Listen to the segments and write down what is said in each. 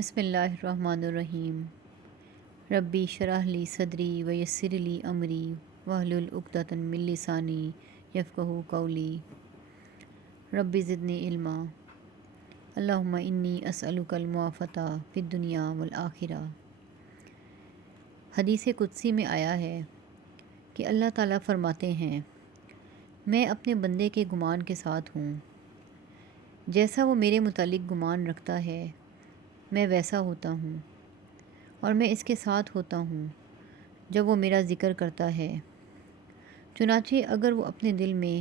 بسم اللہ الرحمن الرحیم۔ ربی شرح لی صدری ویسر لی امری واحلل عقدۃ من لسانی یفقہوا قولی۔ ربی زدنی علما۔ اللہم انی اسألک المعافاۃ فی الدنیا والآخرہ۔ حدیث قدسی میں آیا ہے کہ اللہ تعالیٰ فرماتے ہیں، میں اپنے بندے کے گمان کے ساتھ ہوں، جیسا وہ میرے متعلق گمان رکھتا ہے میں ویسا ہوتا ہوں، اور میں اس کے ساتھ ہوتا ہوں جب وہ میرا ذکر کرتا ہے۔ چنانچہ اگر وہ اپنے دل میں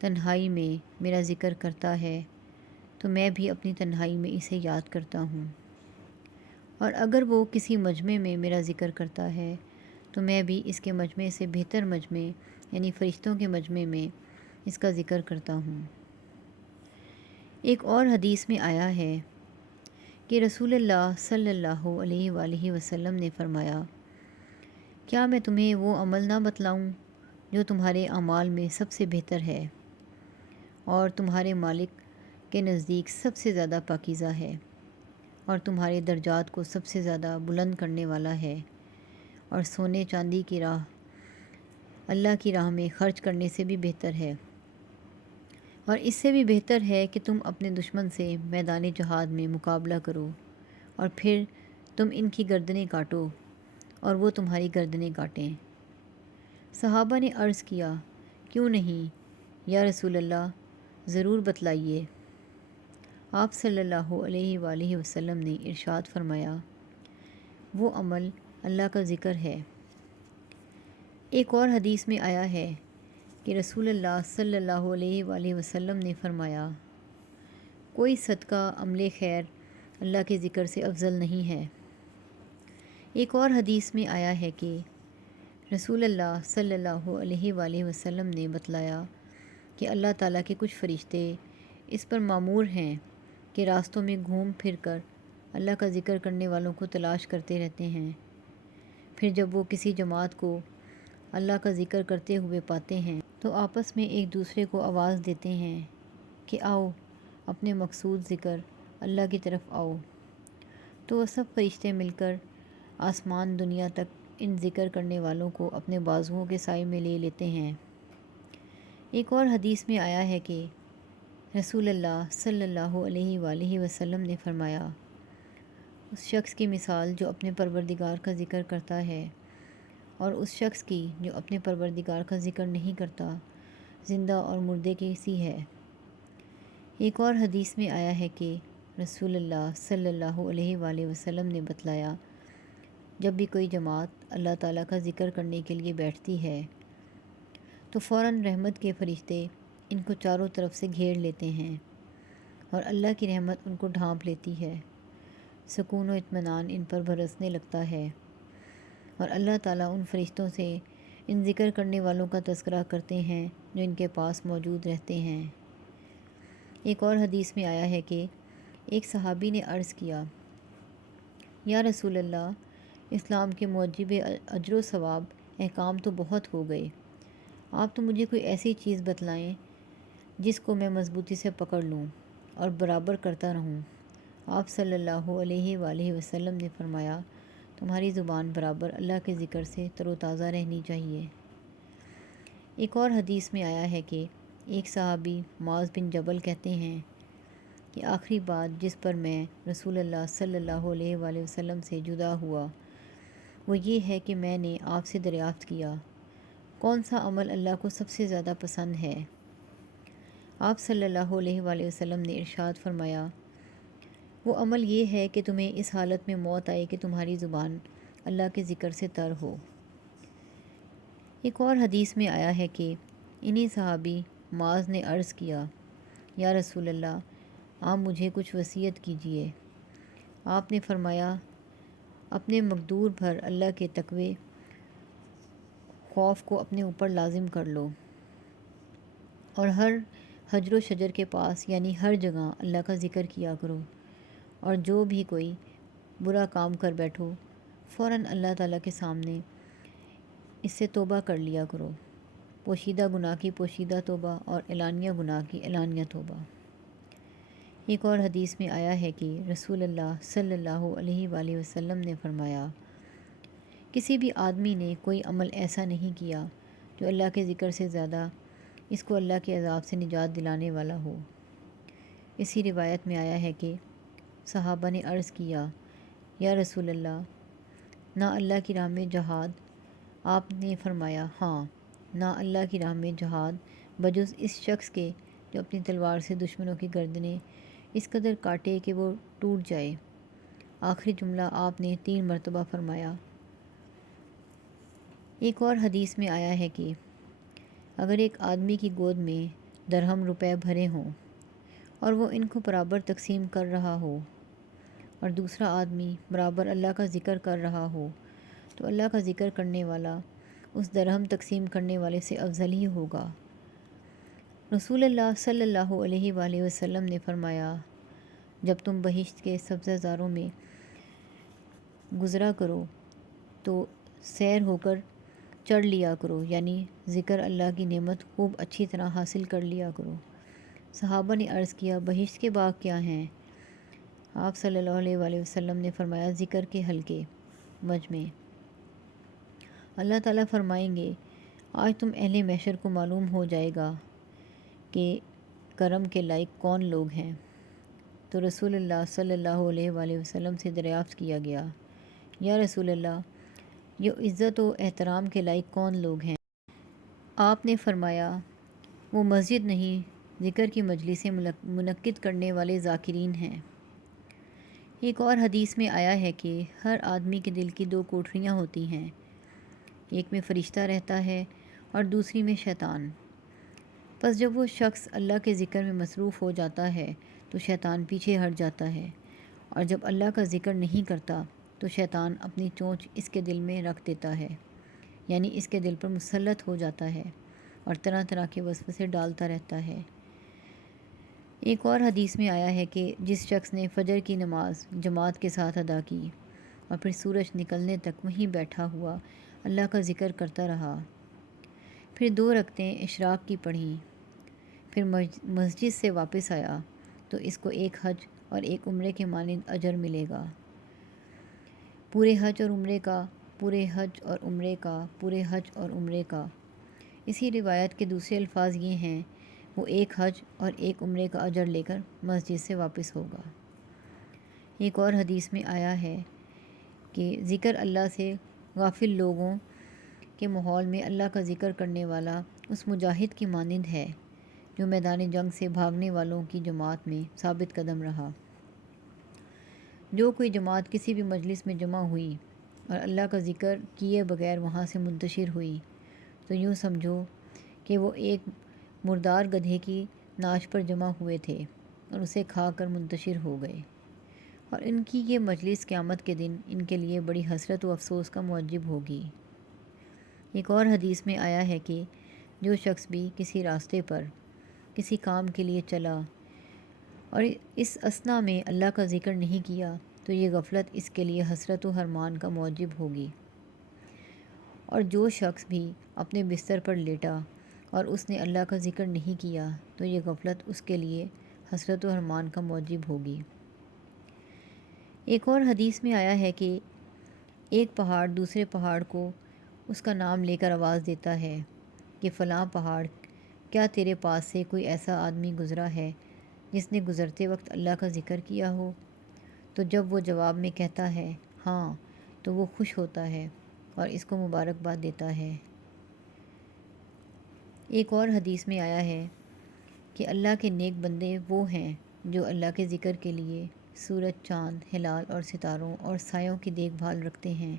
تنہائی میں میرا ذکر کرتا ہے تو میں بھی اپنی تنہائی میں اسے یاد کرتا ہوں، اور اگر وہ کسی مجمع میں میرا ذکر کرتا ہے تو میں بھی اس کے مجمع سے بہتر مجمع یعنی فرشتوں کے مجمع میں اس کا ذکر کرتا ہوں۔ ایک اور حدیث میں آیا ہے کہ رسول اللہ صلی اللہ علیہ وآلہ وسلم نے فرمایا، کیا میں تمہیں وہ عمل نہ بتلاؤں جو تمہارے اعمال میں سب سے بہتر ہے اور تمہارے مالک کے نزدیک سب سے زیادہ پاکیزہ ہے اور تمہارے درجات کو سب سے زیادہ بلند کرنے والا ہے، اور سونے چاندی کی راہ اللہ کی راہ میں خرچ کرنے سے بھی بہتر ہے، اور اس سے بھی بہتر ہے کہ تم اپنے دشمن سے میدان جہاد میں مقابلہ کرو اور پھر تم ان کی گردنیں کاٹو اور وہ تمہاری گردنیں کاٹیں۔ صحابہ نے عرض کیا، کیوں نہیں یا رسول اللہ، ضرور بتلائیے۔ آپ صلی اللہ علیہ وآلہ وسلم نے ارشاد فرمایا، وہ عمل اللہ کا ذکر ہے۔ ایک اور حدیث میں آیا ہے کہ رسول اللہ صلی اللہ علیہ وآلہ وسلم نے فرمایا، کوئی صدقہ عمل خیر اللہ کے ذکر سے افضل نہیں ہے۔ ایک اور حدیث میں آیا ہے کہ رسول اللہ صلی اللہ علیہ وآلہ وسلم نے بتلایا کہ اللہ تعالیٰ کے کچھ فرشتے اس پر مامور ہیں کہ راستوں میں گھوم پھر کر اللہ کا ذکر کرنے والوں کو تلاش کرتے رہتے ہیں، پھر جب وہ کسی جماعت کو اللہ کا ذکر کرتے ہوئے پاتے ہیں تو آپس میں ایک دوسرے کو آواز دیتے ہیں کہ آؤ اپنے مقصود ذکر اللہ کی طرف آؤ، تو وہ سب فرشتے مل کر آسمان دنیا تک ان ذکر کرنے والوں کو اپنے بازوؤں کے سائے میں لے لیتے ہیں۔ ایک اور حدیث میں آیا ہے کہ رسول اللہ صلی اللہ علیہ وآلہ وسلم نے فرمایا، اس شخص کی مثال جو اپنے پروردگار کا ذکر کرتا ہے اور اس شخص کی جو اپنے پروردگار کا ذکر نہیں کرتا زندہ اور مردے کی سی ہے۔ ایک اور حدیث میں آیا ہے کہ رسول اللہ صلی اللہ علیہ وآلہ وسلم نے بتلایا، جب بھی کوئی جماعت اللہ تعالیٰ کا ذکر کرنے کے لیے بیٹھتی ہے تو فوراً رحمت کے فرشتے ان کو چاروں طرف سے گھیر لیتے ہیں اور اللہ کی رحمت ان کو ڈھانپ لیتی ہے، سکون و اطمینان ان پر برسنے لگتا ہے، اور اللہ تعالیٰ ان فرشتوں سے ان ذکر کرنے والوں کا تذکرہ کرتے ہیں جو ان کے پاس موجود رہتے ہیں۔ ایک اور حدیث میں آیا ہے کہ ایک صحابی نے عرض کیا، یا رسول اللہ، اسلام کے موجب اجر و ثواب احکام تو بہت ہو گئے، آپ تو مجھے کوئی ایسی چیز بتلائیں جس کو میں مضبوطی سے پکڑ لوں اور برابر کرتا رہوں۔ آپ صلی اللہ علیہ وآلہ وسلم نے فرمایا، تمہاری زبان برابر اللہ کے ذکر سے تر و تازہ رہنی چاہیے۔ ایک اور حدیث میں آیا ہے کہ ایک صحابی معاذ بن جبل کہتے ہیں کہ آخری بات جس پر میں رسول اللہ صلی اللہ علیہ وآلہ وسلم سے جدا ہوا وہ یہ ہے کہ میں نے آپ سے دریافت کیا، کون سا عمل اللہ کو سب سے زیادہ پسند ہے؟ آپ صلی اللہ علیہ وآلہ وسلم نے ارشاد فرمایا، وہ عمل یہ ہے کہ تمہیں اس حالت میں موت آئے کہ تمہاری زبان اللہ کے ذکر سے تر ہو۔ ایک اور حدیث میں آیا ہے کہ انہی صحابی معاذ نے عرض کیا، یا رسول اللہ، آپ مجھے کچھ وصیت کیجیے۔ آپ نے فرمایا، اپنے مقدور بھر اللہ کے تقوی خوف کو اپنے اوپر لازم کر لو، اور ہر حجر و شجر کے پاس یعنی ہر جگہ اللہ کا ذکر کیا کرو، اور جو بھی کوئی برا کام کر بیٹھو فوراً اللہ تعالیٰ کے سامنے اس سے توبہ کر لیا کرو، پوشیدہ گناہ کی پوشیدہ توبہ اور اعلانیہ گناہ کی اعلانیہ توبہ۔ ایک اور حدیث میں آیا ہے کہ رسول اللہ صلی اللہ علیہ وآلہ وسلم نے فرمایا، کسی بھی آدمی نے کوئی عمل ایسا نہیں کیا جو اللہ کے ذکر سے زیادہ اس کو اللہ کے عذاب سے نجات دلانے والا ہو۔ اسی روایت میں آیا ہے کہ صحابہ نے عرض کیا، یا رسول اللہ، نہ اللہ کی راہ میں جہاد؟ آپ نے فرمایا، ہاں، نہ اللہ کی راہ میں جہاد بجز اس شخص کے جو اپنی تلوار سے دشمنوں کی گردنیں اس قدر کاٹے کہ وہ ٹوٹ جائے۔ آخری جملہ آپ نے 3 مرتبہ فرمایا۔ ایک اور حدیث میں آیا ہے کہ اگر ایک آدمی کی گود میں درہم روپے بھرے ہوں اور وہ ان کو برابر تقسیم کر رہا ہو اور دوسرا آدمی برابر اللہ کا ذکر کر رہا ہو، تو اللہ کا ذکر کرنے والا اس درہم تقسیم کرنے والے سے افضل ہی ہوگا۔ رسول اللہ صلی اللہ علیہ وآلہ وسلم نے فرمایا، جب تم بہشت کے سبزہ زاروں میں گزرا کرو تو سیر ہو کر چڑھ لیا کرو، یعنی ذکر اللہ کی نعمت خوب اچھی طرح حاصل کر لیا کرو۔ صحابہ نے عرض کیا، بہشت کے باغ کیا ہیں؟ آپ صلی اللہ علیہ وآلہ وسلم نے فرمایا، ذکر کے حلقے، مجمع۔ اللہ تعالیٰ فرمائیں گے، آج تم اہل محشر کو معلوم ہو جائے گا کہ کرم کے لائق کون لوگ ہیں۔ تو رسول اللہ صلی اللہ علیہ وآلہ وسلم سے دریافت کیا گیا، یا رسول اللہ، یہ عزت و احترام کے لائق کون لوگ ہیں؟ آپ نے فرمایا، وہ مسجد نہیں ذکر کی مجلسیں منعقد کرنے والے ذاکرین ہیں۔ ایک اور حدیث میں آیا ہے کہ ہر آدمی کے دل کی 2 کوٹھریاں ہوتی ہیں، ایک میں فرشتہ رہتا ہے اور دوسری میں شیطان۔ پس جب وہ شخص اللہ کے ذکر میں مصروف ہو جاتا ہے تو شیطان پیچھے ہٹ جاتا ہے، اور جب اللہ کا ذکر نہیں کرتا تو شیطان اپنی چونچ اس کے دل میں رکھ دیتا ہے، یعنی اس کے دل پر مسلط ہو جاتا ہے اور طرح طرح کے وسوسے ڈالتا رہتا ہے۔ ایک اور حدیث میں آیا ہے کہ جس شخص نے فجر کی نماز جماعت کے ساتھ ادا کی اور پھر سورج نکلنے تک وہیں بیٹھا ہوا اللہ کا ذکر کرتا رہا، پھر 2 رکعتیں اشراق کی پڑھیں، پھر مسجد سے واپس آیا، تو اس کو ایک حج اور ایک عمرے کے مانند اجر ملے گا۔ پورے حج اور عمرے کا، پورے حج اور عمرے کا، پورے حج اور عمرے کا۔ اسی روایت کے دوسرے الفاظ یہ ہیں، وہ ایک حج اور ایک عمرے کا اجر لے کر مسجد سے واپس ہوگا۔ ایک اور حدیث میں آیا ہے کہ ذکر اللہ سے غافل لوگوں کے ماحول میں اللہ کا ذکر کرنے والا اس مجاہد کی مانند ہے جو میدان جنگ سے بھاگنے والوں کی جماعت میں ثابت قدم رہا۔ جو کوئی جماعت کسی بھی مجلس میں جمع ہوئی اور اللہ کا ذکر کیے بغیر وہاں سے منتشر ہوئی، تو یوں سمجھو کہ وہ ایک مردار گدھے کی ناش پر جمع ہوئے تھے اور اسے کھا کر منتشر ہو گئے، اور ان کی یہ مجلس قیامت کے دن ان کے لیے بڑی حسرت و افسوس کا موجب ہوگی۔ ایک اور حدیث میں آیا ہے کہ جو شخص بھی کسی راستے پر کسی کام کے لیے چلا اور اس اثنا میں اللہ کا ذکر نہیں کیا تو یہ غفلت اس کے لیے حسرت و حرمان کا موجب ہوگی، اور جو شخص بھی اپنے بستر پر لیٹا اور اس نے اللہ کا ذکر نہیں کیا تو یہ غفلت اس کے لیے حسرت و حرمان کا موجب ہوگی۔ ایک اور حدیث میں آیا ہے کہ ایک پہاڑ دوسرے پہاڑ کو اس کا نام لے کر آواز دیتا ہے کہ فلاں پہاڑ، کیا تیرے پاس سے کوئی ایسا آدمی گزرا ہے جس نے گزرتے وقت اللہ کا ذکر کیا ہو؟ تو جب وہ جواب میں کہتا ہے ہاں، تو وہ خوش ہوتا ہے اور اس کو مبارکباد دیتا ہے۔ ایک اور حدیث میں آیا ہے کہ اللہ کے نیک بندے وہ ہیں جو اللہ کے ذکر کے لیے سورج، چاند، ہلال اور ستاروں اور سایوں کی دیکھ بھال رکھتے ہیں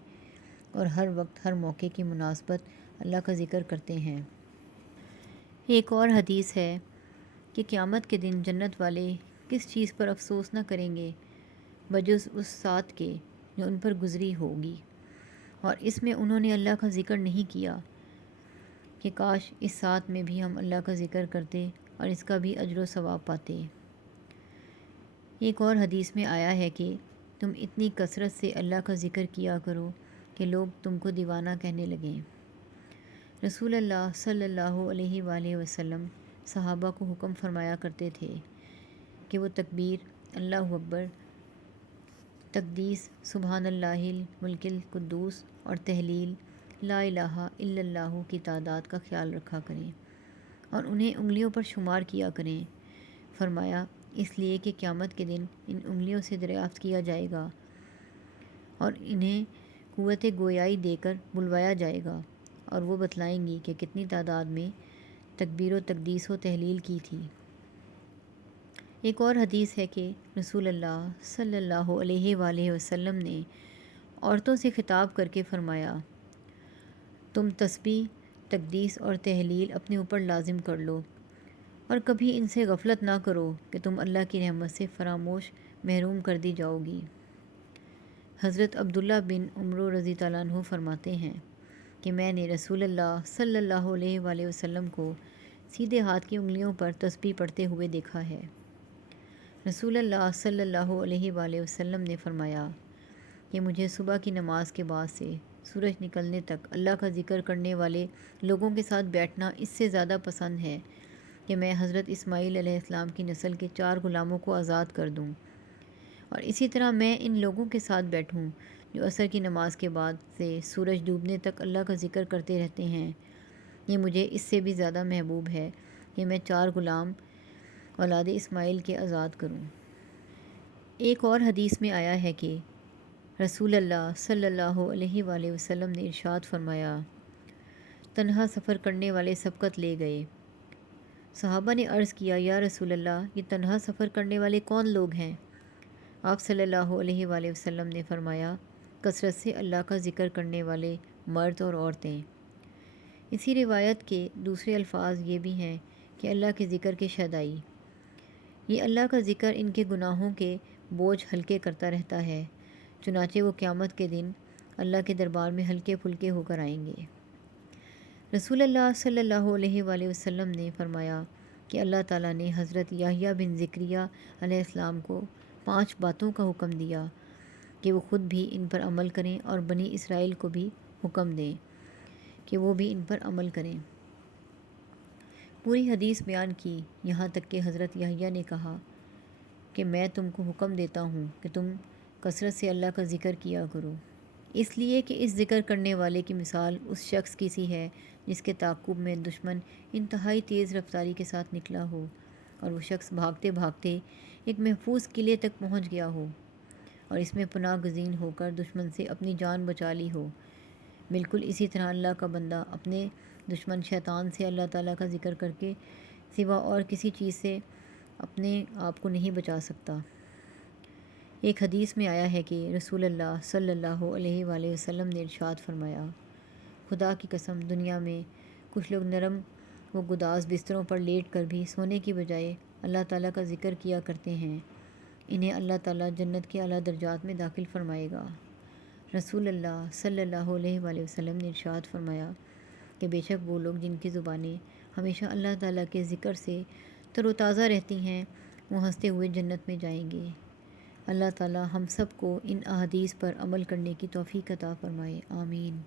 اور ہر وقت ہر موقع کی مناسبت اللہ کا ذکر کرتے ہیں۔ ایک اور حدیث ہے کہ قیامت کے دن جنت والے کس چیز پر افسوس نہ کریں گے بجز اس سات کے جو ان پر گزری ہوگی، اور اس میں انہوں نے اللہ کا ذکر نہیں کیا، کہ کاش اس سات میں بھی ہم اللہ کا ذکر کرتے اور اس کا بھی اجر و ثواب پاتے۔ ایک اور حدیث میں آیا ہے کہ تم اتنی کثرت سے اللہ کا ذکر کیا کرو کہ لوگ تم کو دیوانہ کہنے لگیں۔ رسول اللہ صلی اللہ علیہ وآلہ وسلم صحابہ کو حکم فرمایا کرتے تھے کہ وہ تکبیر اللہ اکبر، تقدیس سبحان اللہ الملک القدوس اور تحلیل لا الہ الا اللہ کی تعداد کا خیال رکھا کریں اور انہیں انگلیوں پر شمار کیا کریں۔ فرمایا اس لیے کہ قیامت کے دن ان انگلیوں سے دریافت کیا جائے گا اور انہیں قوت گویائی دے کر بلوایا جائے گا اور وہ بتلائیں گی کہ کتنی تعداد میں تکبیر و تقدیس و تحلیل کی تھی۔ ایک اور حدیث ہے کہ رسول اللہ صلی اللہ علیہ وآلہ وسلم نے عورتوں سے خطاب کر کے فرمایا، تم تسبیح، تقدیس اور تحلیل اپنے اوپر لازم کر لو اور کبھی ان سے غفلت نہ کرو کہ تم اللہ کی رحمت سے فراموش محروم کر دی جاؤ گی۔ حضرت عبداللہ بن عمرو رضی اللہ عنہ فرماتے ہیں کہ میں نے رسول اللہ صلی اللہ علیہ وآلہ وسلم کو سیدھے ہاتھ کی انگلیوں پر تسبیح پڑھتے ہوئے دیکھا ہے۔ رسول اللہ صلی اللہ علیہ وآلہ وسلم نے فرمایا کہ مجھے صبح کی نماز کے بعد سے سورج نکلنے تک اللہ کا ذکر کرنے والے لوگوں کے ساتھ بیٹھنا اس سے زیادہ پسند ہے کہ میں حضرت اسماعیل علیہ السلام کی نسل کے 4 غلاموں کو آزاد کر دوں، اور اسی طرح میں ان لوگوں کے ساتھ بیٹھوں جو عصر کی نماز کے بعد سے سورج ڈوبنے تک اللہ کا ذکر کرتے رہتے ہیں۔ یہ مجھے اس سے بھی زیادہ محبوب ہے کہ میں 4 غلام اولاد اسماعیل کے آزاد کروں۔ ایک اور حدیث میں آیا ہے کہ رسول اللہ صلی اللہ علیہ وآلہ وسلم نے ارشاد فرمایا، تنہا سفر کرنے والے سبقت لے گئے۔ صحابہ نے عرض کیا، یا رسول اللہ، یہ تنہا سفر کرنے والے کون لوگ ہیں؟ آپ صلی اللہ علیہ وآلہ وسلم نے فرمایا، کثرت سے اللہ کا ذکر کرنے والے مرد اور عورتیں۔ اسی روایت کے دوسرے الفاظ یہ بھی ہیں کہ اللہ کے ذکر کے شیدائی، یہ اللہ کا ذکر ان کے گناہوں کے بوجھ ہلکے کرتا رہتا ہے، چنانچہ وہ قیامت کے دن اللہ کے دربار میں ہلکے پھلکے ہو کر آئیں گے۔ رسول اللہ صلی اللہ علیہ وآلہ وسلم نے فرمایا کہ اللہ تعالیٰ نے حضرت یحییٰ بن زکریا علیہ السلام کو 5 باتوں کا حکم دیا کہ وہ خود بھی ان پر عمل کریں اور بنی اسرائیل کو بھی حکم دیں کہ وہ بھی ان پر عمل کریں۔ پوری حدیث بیان کی، یہاں تک کہ حضرت یحییٰ نے کہا کہ میں تم کو حکم دیتا ہوں کہ تم کثرت سے اللہ کا ذکر کیا کرو، اس لیے کہ اس ذکر کرنے والے کی مثال اس شخص کی سی ہے جس کے تعاقب میں دشمن انتہائی تیز رفتاری کے ساتھ نکلا ہو اور وہ شخص بھاگتے بھاگتے ایک محفوظ قلعے تک پہنچ گیا ہو اور اس میں پناہ گزین ہو کر دشمن سے اپنی جان بچا لی ہو۔ بالکل اسی طرح اللہ کا بندہ اپنے دشمن شیطان سے اللہ تعالیٰ کا ذکر کر کے سوا اور کسی چیز سے اپنے آپ کو نہیں بچا سکتا۔ ایک حدیث میں آیا ہے کہ رسول اللہ صلی اللہ علیہ وآلہ وسلم نے ارشاد فرمایا، خدا کی قسم، دنیا میں کچھ لوگ نرم و گداز بستروں پر لیٹ کر بھی سونے کی بجائے اللہ تعالیٰ کا ذکر کیا کرتے ہیں، انہیں اللہ تعالیٰ جنت کے اعلیٰ درجات میں داخل فرمائے گا۔ رسول اللہ صلی اللہ علیہ وآلہ وسلم نے ارشاد فرمایا کہ بے شک وہ لوگ جن کی زبانیں ہمیشہ اللہ تعالیٰ کے ذکر سے تر و تازہ رہتی ہیں، وہ ہنستے ہوئے جنت میں جائیں گے۔ اللہ تعالیٰ ہم سب کو ان احادیث پر عمل کرنے کی توفیق عطا فرمائے، آمین۔